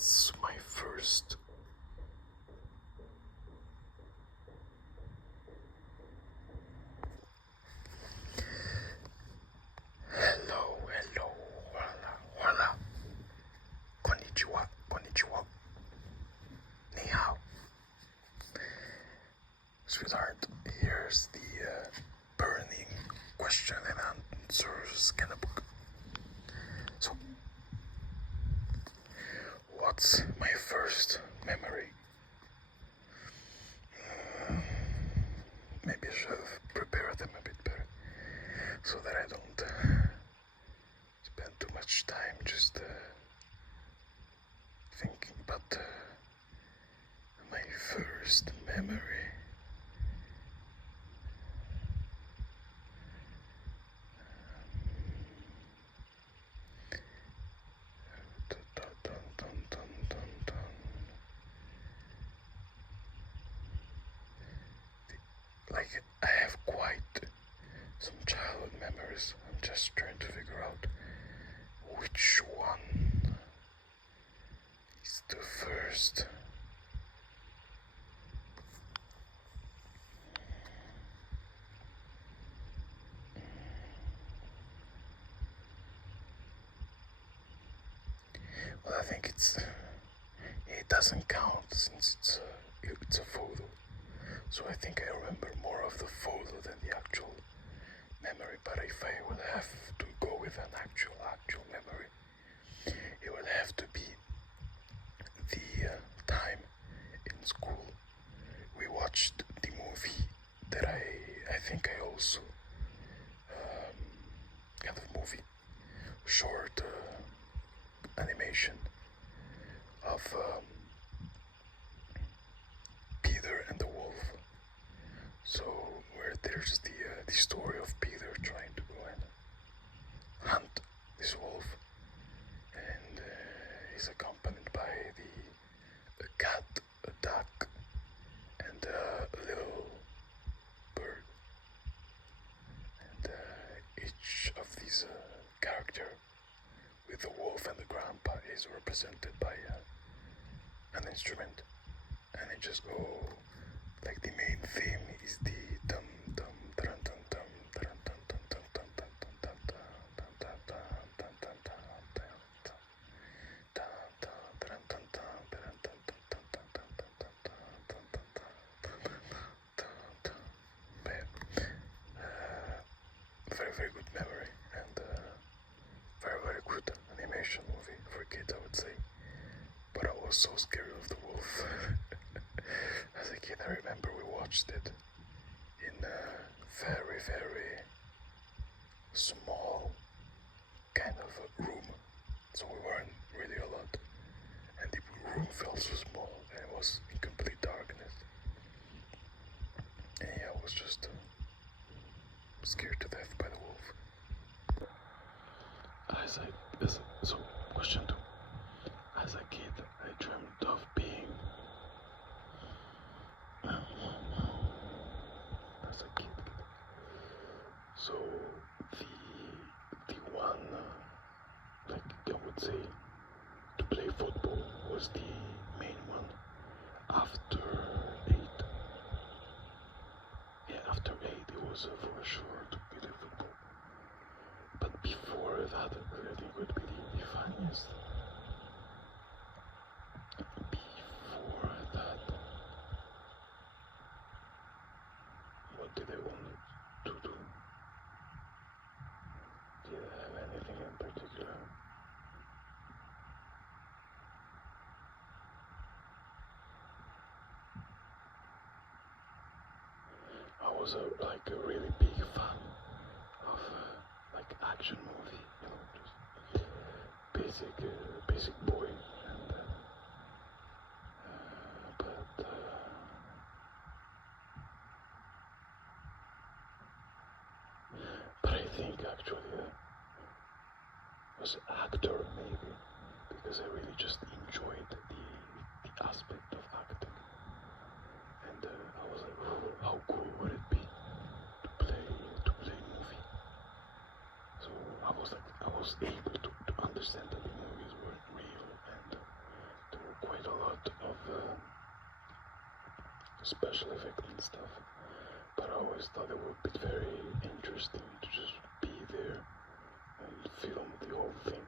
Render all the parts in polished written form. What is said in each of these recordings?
What's my first? Hello, hola, hola. Konnichiwa, konnichiwa. Ni hao. Sweetheart, here's the burning question and answers kind of book. So, what's my first memory? Maybe I should have prepared them a bit better so that I don't spend too much time just thinking about my first memory. Like, I have quite some childhood memories. I'm just trying to figure out which one is the first. Well, I think it doesn't count since it's a photo. So I think I remember more of the photo than the actual memory. But if I would have to go with an actual memory, it would have to be the time in school we watched the movie that I think I also kind of movie, short animation of Peter and the Wolf. So where there's the story of Peter trying to go and hunt this wolf, and he's accompanied by a cat, a duck, and a little bird. And each of these characters, with the wolf and the grandpa, is represented by an instrument, and it just go like the main theme is the dum dum dum dum dum dum dum dum dum dum dum dum dum dum very, very good memory, and very, very good animation movie for kids, I would say. But I was so scared of the wolf. As a kid, I remember we watched it in a very, very small kind of a room. So we weren't really a lot. And the room felt so small, and it was in complete darkness. And yeah, I was just scared to death by the wolf. So, question two. As a kid, I dreamt of being. As a kid. So the one, like I would say, to play football was the main one. After 8, after 8 it was for sure to play football. But before that, I think would be the funniest. Before that, what did I want to do? Did I have anything in particular? I was like a really big fan of like action movie, just basic boy, and but I think actually was actor maybe, because I really just enjoyed the aspect of acting, and I was like, oh, how cool would it be to play movie? So I was able to understand that the movies were real, and the special effects and stuff. But I always thought it would be very interesting to just be there and film the whole thing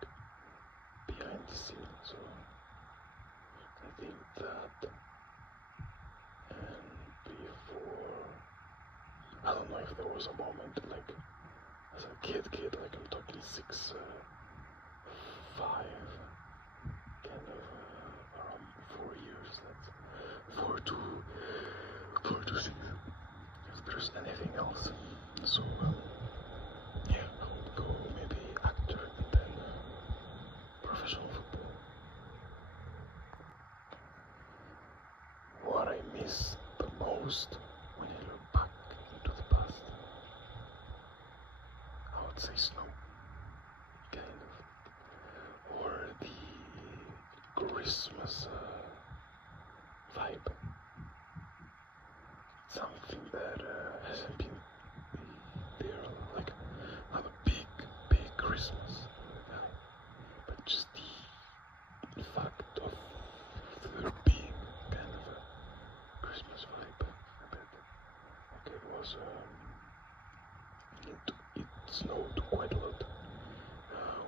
behind the scenes. So I think that, and before, I don't know if there was a moment like as a kid, like I'm talking 6, 5, kind of around 4 years. That's 4 to 6. If there's anything else, so yeah, I would go maybe actor and then professional football. What I miss the most when I look back into the past, I would say snow, kind of, or the Christmas vibe. Something that hasn't been there, like not a big Christmas guy, but just the fact of there being kind of a Christmas vibe a bit. Like it was, it snowed quite a lot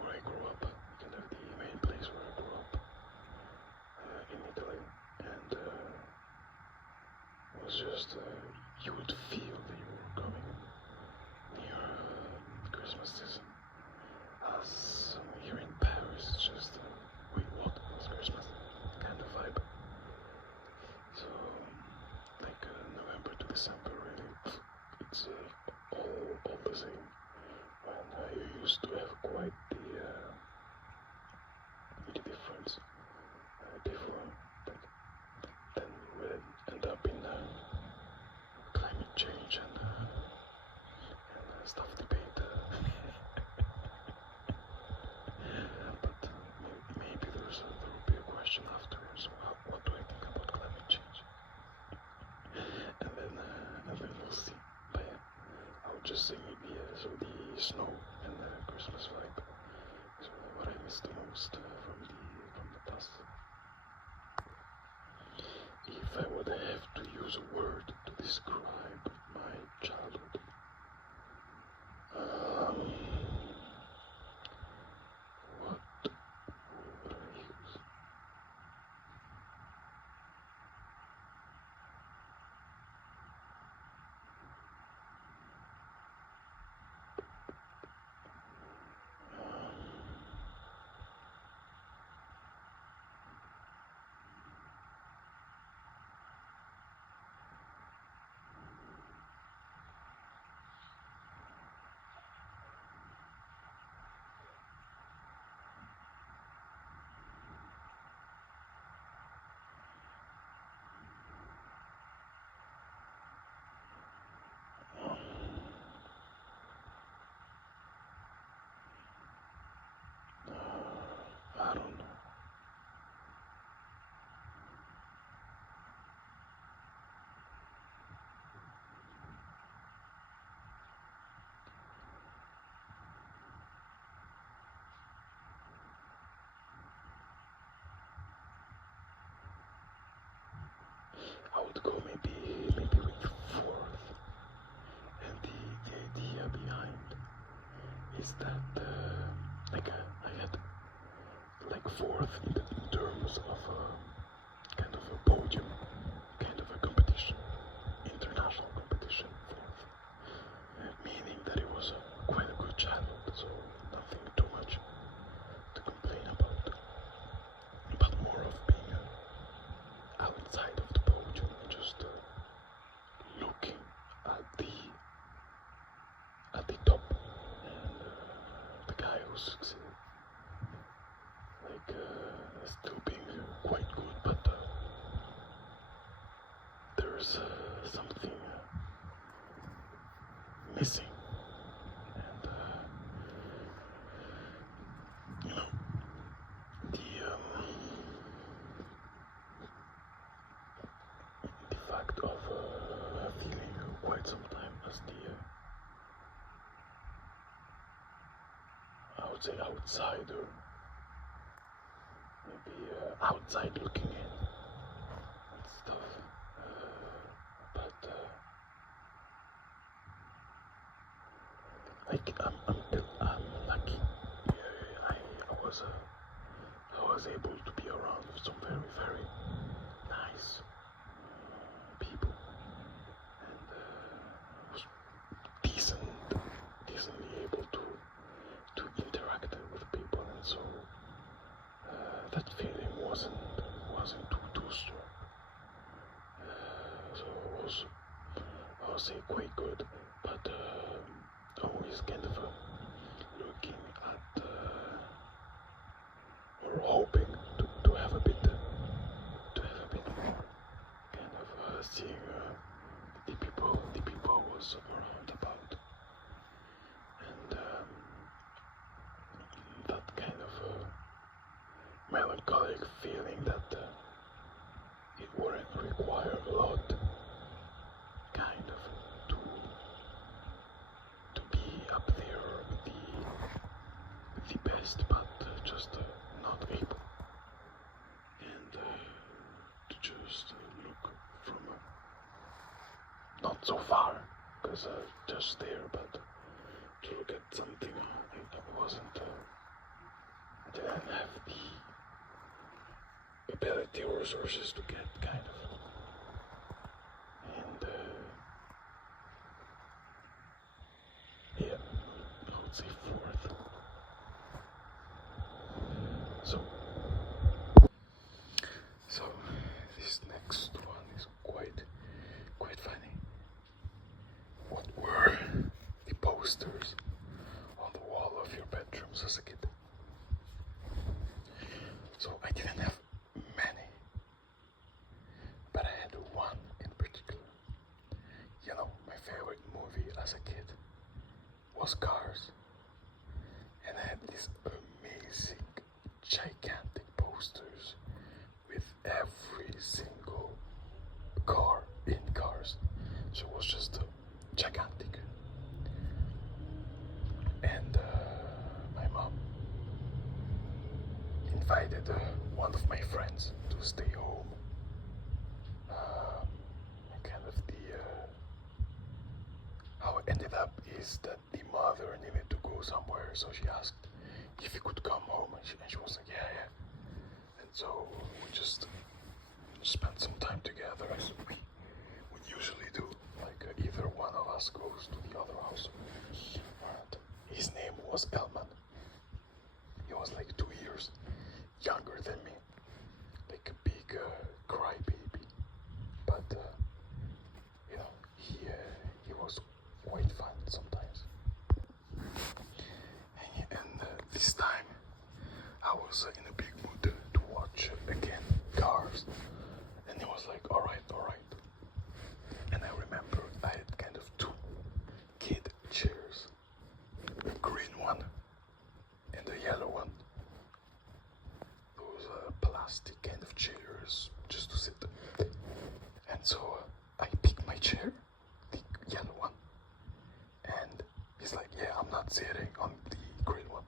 where I grew up, kind of the main place where I grew up in Italy, and it was just, you would feel that you were coming near Christmas season. As here in Paris, it's just, wait, what? It's Christmas kind of vibe. So, like November to December, really, it's all the same. When you used to have quite the difference before, but then we end up in climate change and stuff debate. But maybe there will be a question afterwards. What do I think about climate change? and then we'll see. But yeah, I would just say maybe so the snow and the Christmas vibe is what I miss the most from the past. If I would have to use a word to describe my childhood, what would I use? I don't know. I would go maybe with fourth, and the idea behind is that I had like fourth in terms of kind of a podium, kind of a competition, international competition, fourth, meaning that it was quite a good childhood, so nothing too much to complain about, but more of being outside of the podium, just looking at the top, and the guy who succeeded, like still being quite good, but there's something missing, and you know, the fact of feeling quite some time as I would say outsider, maybe outside looking in and stuff. I'm lucky. Yeah, I was able to be around with some very, very nice people, and was decently able to interact with people, and so that feeling wasn't too strong. So it was, I would say, quite good, but always kind of looking at or hoping to have a bit more, kind of seeing the people I was around about, and that kind of melancholic feeling that it wouldn't require a lot, kind of to be up there with the best, but just not able, and to just look from not so far, because just there, but to look at something I wasn't, didn't have the ability or resources to get, kind of, and yeah, I would say fourth. So this next one is quite funny. What were the posters on the wall of your bedrooms as a kid? So I didn't have many, but I had one in particular. You know, my favorite movie as a kid was Cars, and I had these amazing, gigantic posters with every single car in Cars. So it was just gigantic. And my mom invited one of my friends to stay home. Kind of how it ended up is that the mother needed to go somewhere, so she asked if he could come home, and she was like, yeah. And so we just spent some time together, as we usually do. Like either one of us goes to the other house. And his name was Elman. He was like 2 years younger than me, like a big crybaby. But you know, he was quite fun sometimes. And this time, I was in a big mood to watch again Cars, and he was like, all right. And I remember I had kind of two kid chairs, the green one and the yellow one. Those plastic kind of chairs just to sit. And so I picked my chair, the yellow one, and he's like, yeah, I'm not sitting on the green one.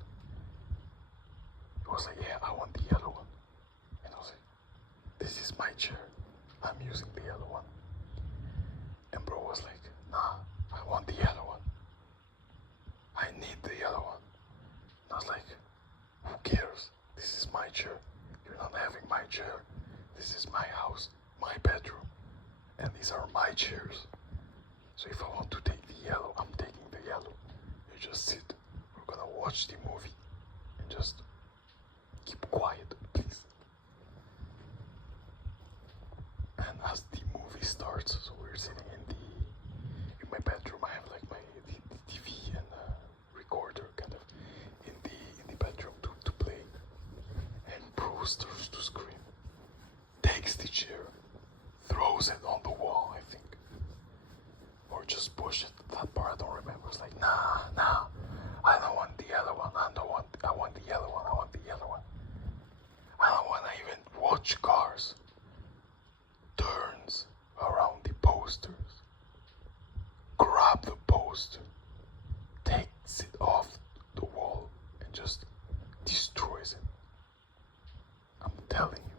He was like, yeah, I want the yellow one. And I was like, this is my chair, I'm using the yellow one. And bro was like, nah, I want the yellow one. I need the yellow one. And I was like, who cares? This is my chair. You're not having my chair. This is my house, my bedroom. And these are my chairs. So if I want to take the yellow, I'm taking the yellow. You just sit. We're gonna watch the movie. And just keep quiet, please. And as the movie starts, so we're sitting in my bedroom. I have like the TV and recorder kind of in the bedroom to play. And Bruce starts to scream, takes the chair, throws it on the wall, I think, or just push it. That part I don't remember. It's like, nah, I don't want the yellow one. I want the yellow one. I want the yellow one. I don't want to even watch Cars. Turns around the posters, grab the poster, takes it off the wall, and just destroys it. I'm telling you,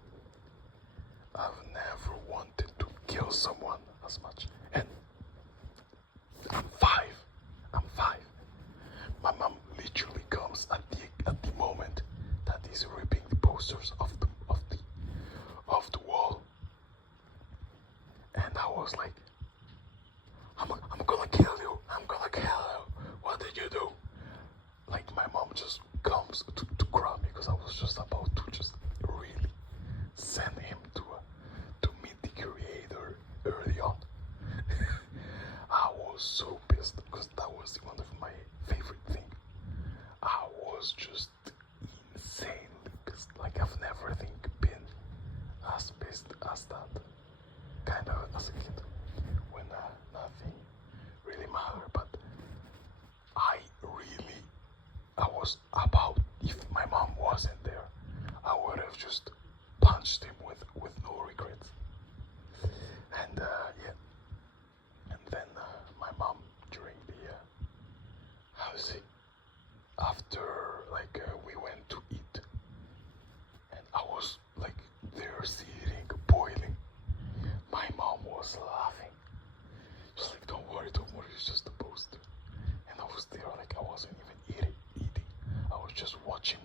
I've never wanted to kill someone as much. And I'm five. posters of the wall, and I was like, I'm gonna kill you. I'm gonna kill you. What did you do? Like my mom just comes to grab me because I was just about to just really send him to meet the creator early on. I was so pissed because that was one of my favorite things. I was just insanely pissed. Like I've never been as pissed as that. Kind of as a kid when nothing really mattered. But I was about, if my mom wasn't there, I would have just punched him with no regrets. And yeah. And then my mom during the how to say, after like we went to eat, and I was like there sitting boiling. My mom was laughing. She's like, don't worry, it's just a poster. And I was there like I wasn't even eating. I was just watching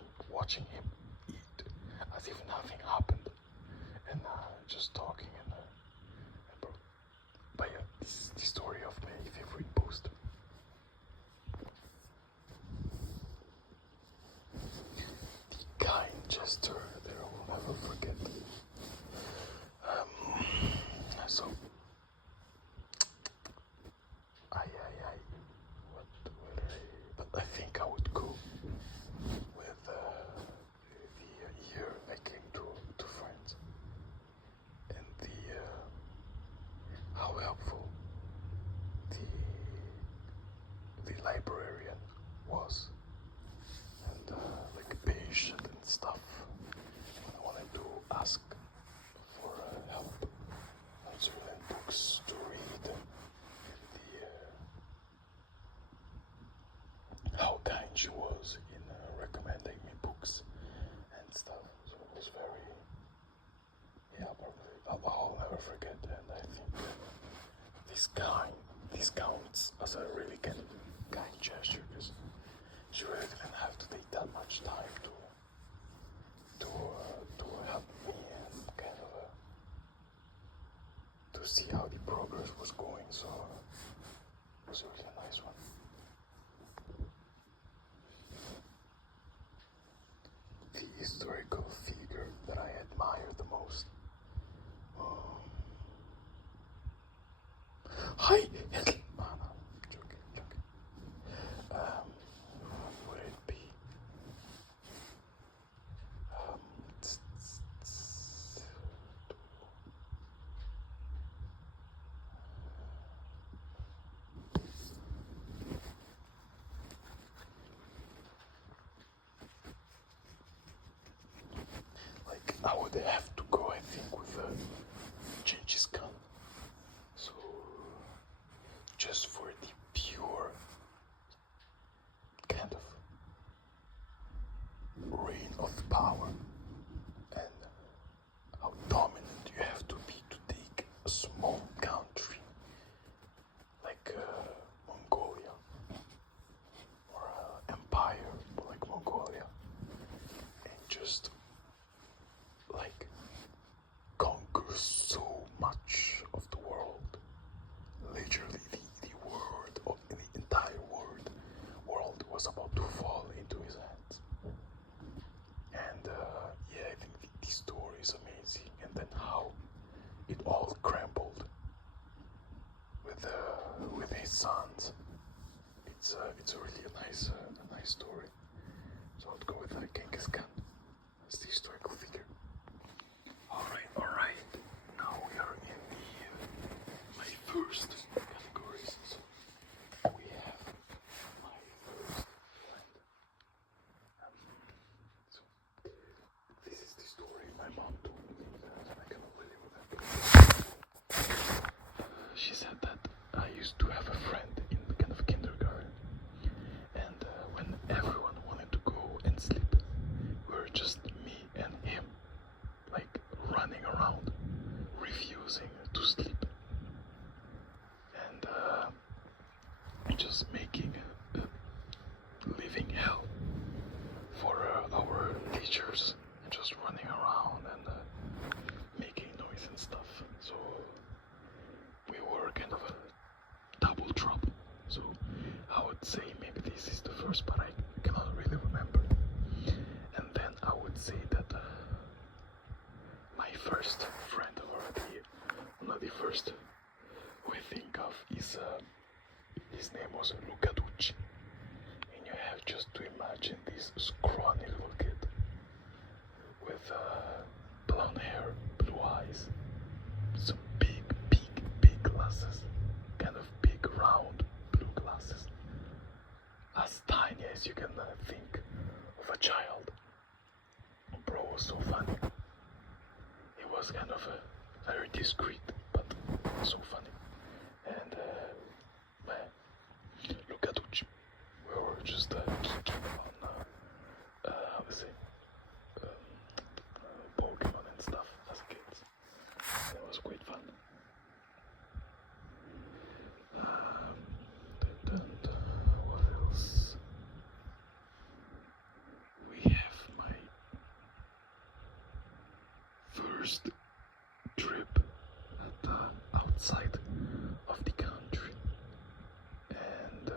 him eat as if nothing happened, and just talking and bro. But yeah, this is the story of my favorite poster. The kind gesture that I will never forget. So but I think I would go with the year I came to France, and the how helpful the librarian was, and like patient and stuff when I wanted to ask for help on certain books to read, and the how kind she was in recommending me books and stuff. So it was very, yeah, probably I'll never forget. And I think this counts as a really kind gesture, because she really didn't have to take that much time to help me and kind of to see how the progress was going. So it was really a nice one. The historical figure that I admire the most. Hi, Hitler. No, joking. Would it be? Like I would have to go, I think, with Genghis Khan. So just for the pure kind of reign of power and how dominant you have to be to take a small country like Mongolia, or empire like Mongolia, and just like conquer so much of the world. Literally the world, or the entire world was about to fall into his hands. And yeah, I think the story is amazing, and then how it all crumbled with his sons. It's a really nice story. So I'd go with Genghis Khan as the historical figure. All right. Now we are in my first categories. So we have my first friend. So this is the story my mom told me, and I cannot believe that. She said that I used to have a friend in kind of kindergarten, and when everyone wanted to go and sleep, we were just me and him, like running around, refusing to sleep. the first we think of is his name was Luca Ducci, and you have just to imagine this scrawny little kid with blonde hair, blue eyes, some big glasses, kind of big round blue glasses, as tiny as you can think of a child. Bro was so funny. He was kind of very discreet, but so funny. And man, look at Uchi. We were just geeking on, how to say, Pokemon and stuff as kids. And it was quite fun. What else? We have my first trip at outside of the country, and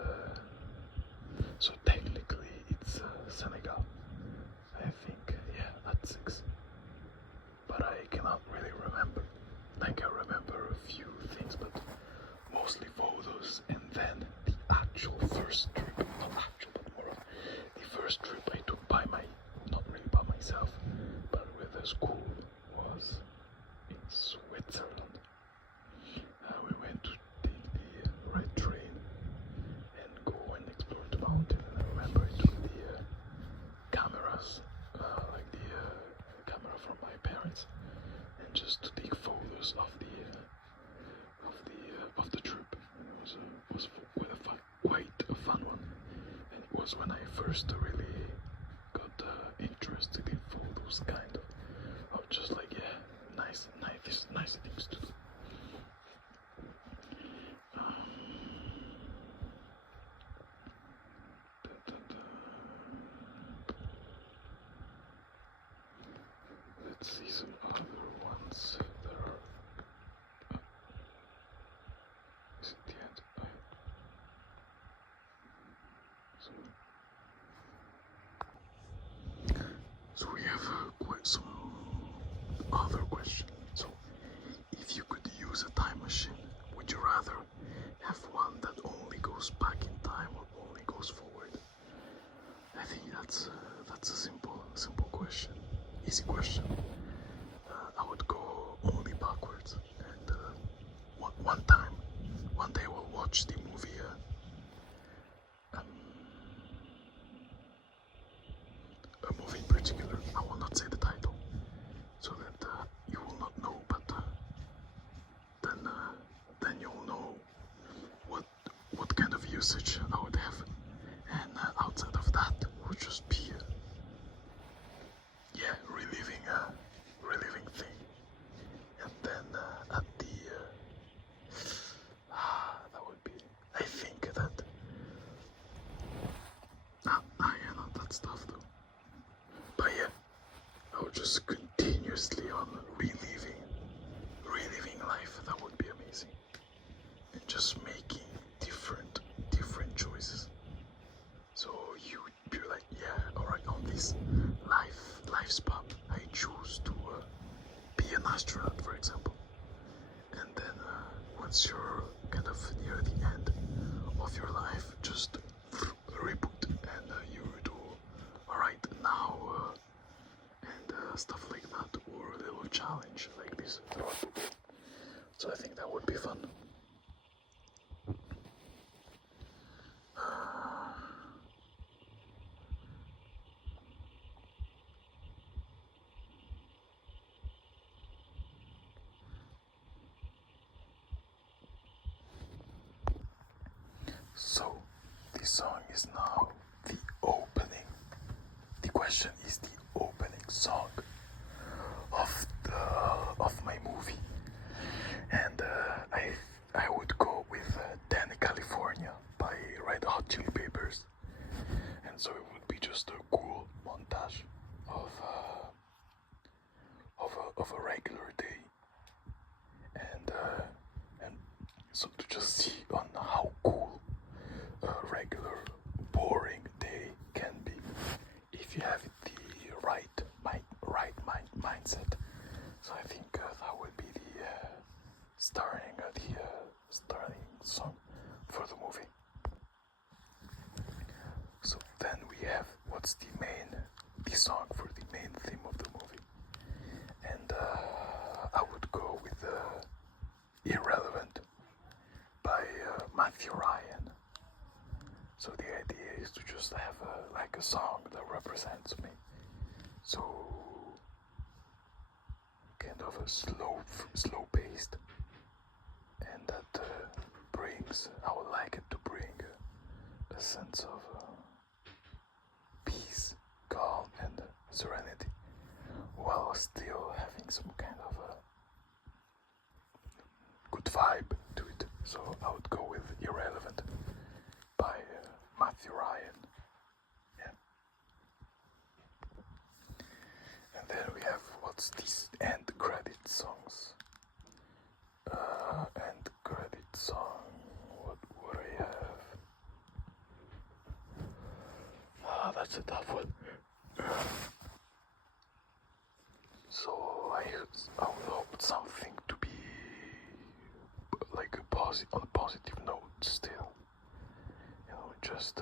so technically it's Senegal. I think, yeah, that's 6. But I cannot really remember. Like I remember a few things, but mostly photos. And then the actual first trip, not actual, but more of the first trip I took by not really by myself, but with a school, was in Switzerland. We went to take the red train and go and explore the mountain. And I remember I took the cameras, like the camera from my parents, and just to take photos of the trip. And it was quite a fun one. And it was when I first really got interested in photos, kind of just like, yeah, nice things to do. Let's see some other ones. There are. Is it the end? So we have quite some other questions. So, if you could use a time machine, would you rather have one that only goes back in time or only goes forward? I think that's a simple question, easy question. I would go only backwards, and one day we'll watch the movie. A movie in particular. I will not say the title, so that you will not know. But then you'll know what kind of usage I would have, and outside of that would just be reliving thing. And then at the that would be, I think that yeah, not that stuff though. But yeah, I would just continuously on reliving life. That would be amazing. And just making different choices. So you'd be like, yeah, alright, on this lifespan, I choose to be an astronaut, for example. And then once you're kind of near the end of your life, just reboot, and you do, alright, now, and stuff like that, or a little challenge like this. So I think that would be fun. So, the song is now the opening. The question is the opening song of my movie, and I would go with Dan California by Red Hot Chili Peppers, and so it would be just a cool montage of a regular day, and so to just see on how cool a regular boring day can be if you have the right mindset. So I think that would be the starting song for the movie. So then we have what's the song for the main theme of the movie, and I would go with "Irrelevant" by Matthew Ryan. So the idea is to just have like a song that represents me. So kind of a slow paced, and that I would like it to bring a sense of peace, calm, and serenity, while still having some kind of a good vibe to it. So I would go with "Irrelevant" by Matthew Ryan. Yeah. And then we have what's these end credit songs. End credit song. What would I have? That's a tough one. So I would hope something to be like on a positive note still. Just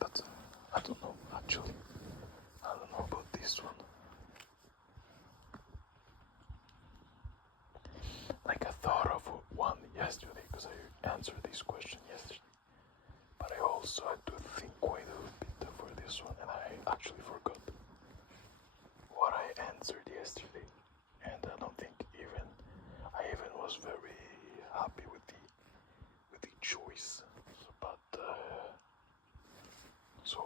but I don't know actually. I don't know about this one. Like I thought of one yesterday because I answered this question yesterday, but I also had to think quite a little bit for this one, and I actually forgot what I answered yesterday, and I don't think I even was very happy with the choice. But so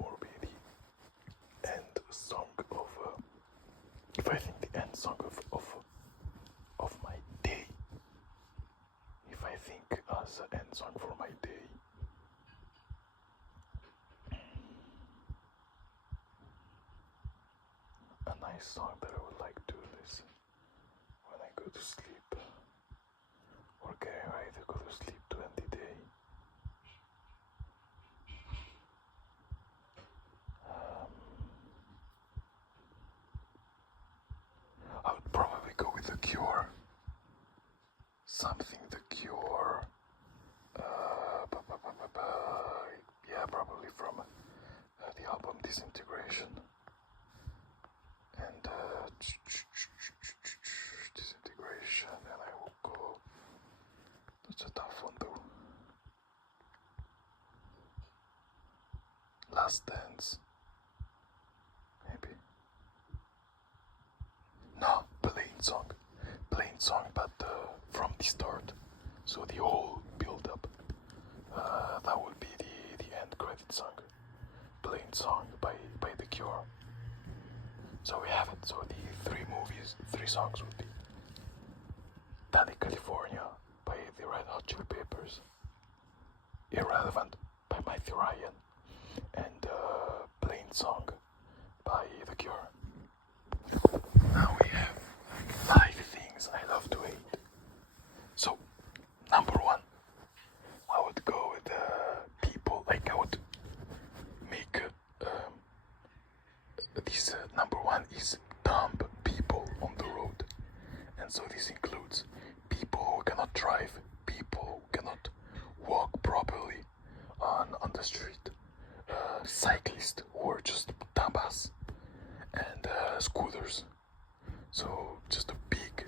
more be the end song of if I think the end song of my day. If I think as an end song for my day, a nice song that I would like to listen when I go to sleep, or getting ready to go to sleep to end the day. I would probably go with The Cure. Something The Cure. Yeah, probably from the album Disintegration. And Disintegration, and I will go. That's a tough one though. Last Dance. Maybe. No, Plain song, but from the start. So the whole build up. That would be the end credit song. Plain song by The Cure. So we have it. So the three songs would be Danny California by the Red Hot Chili Peppers, Irrelevant by Matthew Ryan, and Plain Song by The Cure. Now we have 5 things I love to hate. So, number 1, I would go with people, like I would make this number 1 is dumb people on the road. And so this includes people who cannot drive, people who cannot walk properly on the street, cyclists who are just dumbass, and scooters. So just a big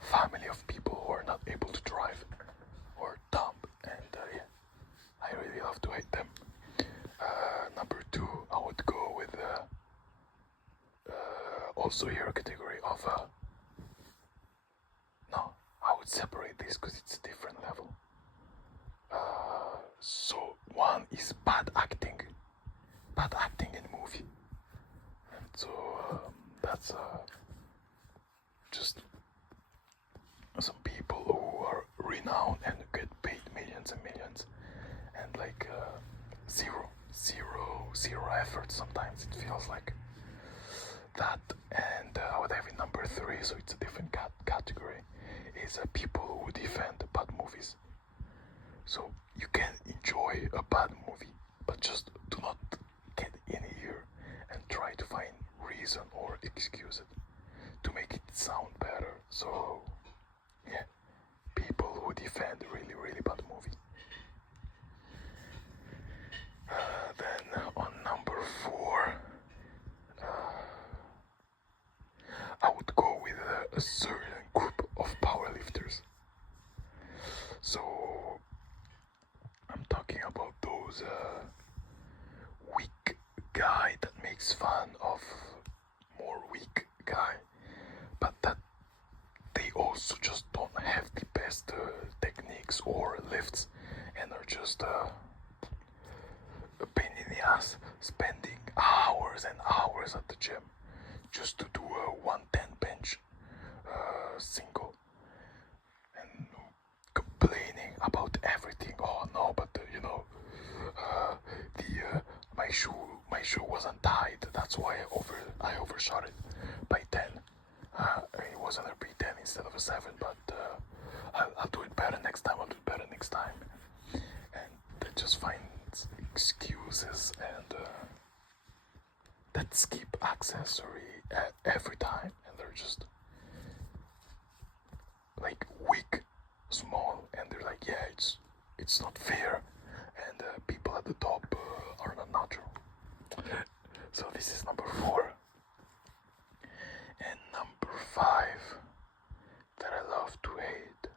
family of people who are not able to drive or dumb, and yeah, I really love to hate them. Number 2, I would go with also here a category of no, I would separate this because it's a different level. So 1 is bad acting in movie, and so that's just some people who are renowned and get paid millions and millions, and like zero effort. Sometimes it feels like that, and I would have in number 3, so it's a different category, is people who defend bad movies. So you can enjoy a bad movie, but just do not get in here and try to find reason or excuse it to make it sound better. So yeah, people who defend really, really bad movie. Then on number 4, I would go with a certain group of powerlifters. So I'm talking about those weak guy that makes fun of more weak guy, but that they also just don't have the best techniques or lifts, and are just a pain in the ass, spending hours and hours at the gym just to do a 110 bench single, and complaining about everything. Oh no, but my shoe wasn't tied. That's why I overshot it by 10. It wasn't a B10 instead of a 7, but I'll do it better next time. And they just find excuses and that skip accessory every time, and they're just like weak, small, and they're like, yeah, it's not fair, and people at the top are not natural. So this is number 4. And number 5 that I love to hate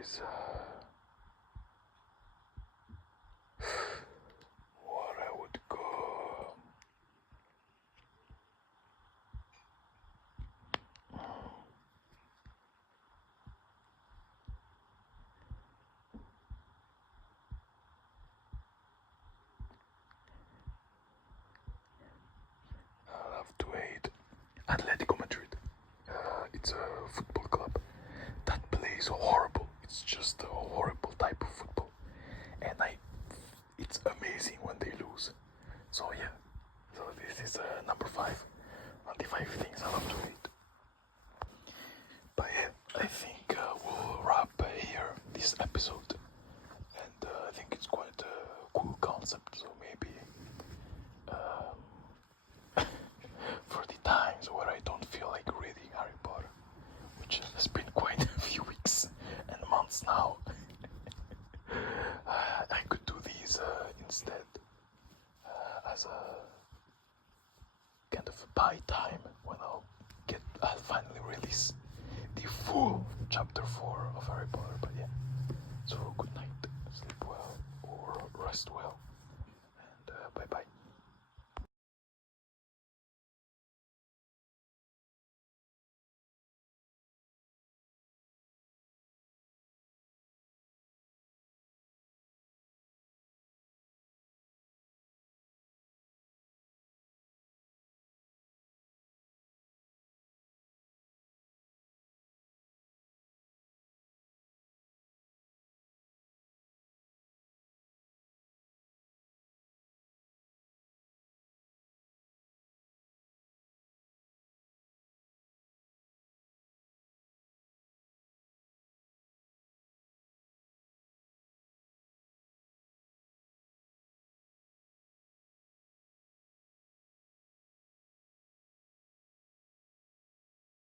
is what I would call I love to hate Atletico Madrid. It's a football club that plays horrible. It's just a horrible type of football, and it's amazing when they lose. So yeah, so this is number 5 on the 5 things I love to hate. But yeah, I think we'll wrap here this episode, and I think it's quite a cool concept. So maybe for the times where I don't feel like reading Harry Potter, which has been quite a few weeks and months now, I could do these instead as a kind of buy time when I'll finally release the full chapter 4 of Harry Potter. But yeah, so good night, sleep well, or rest well.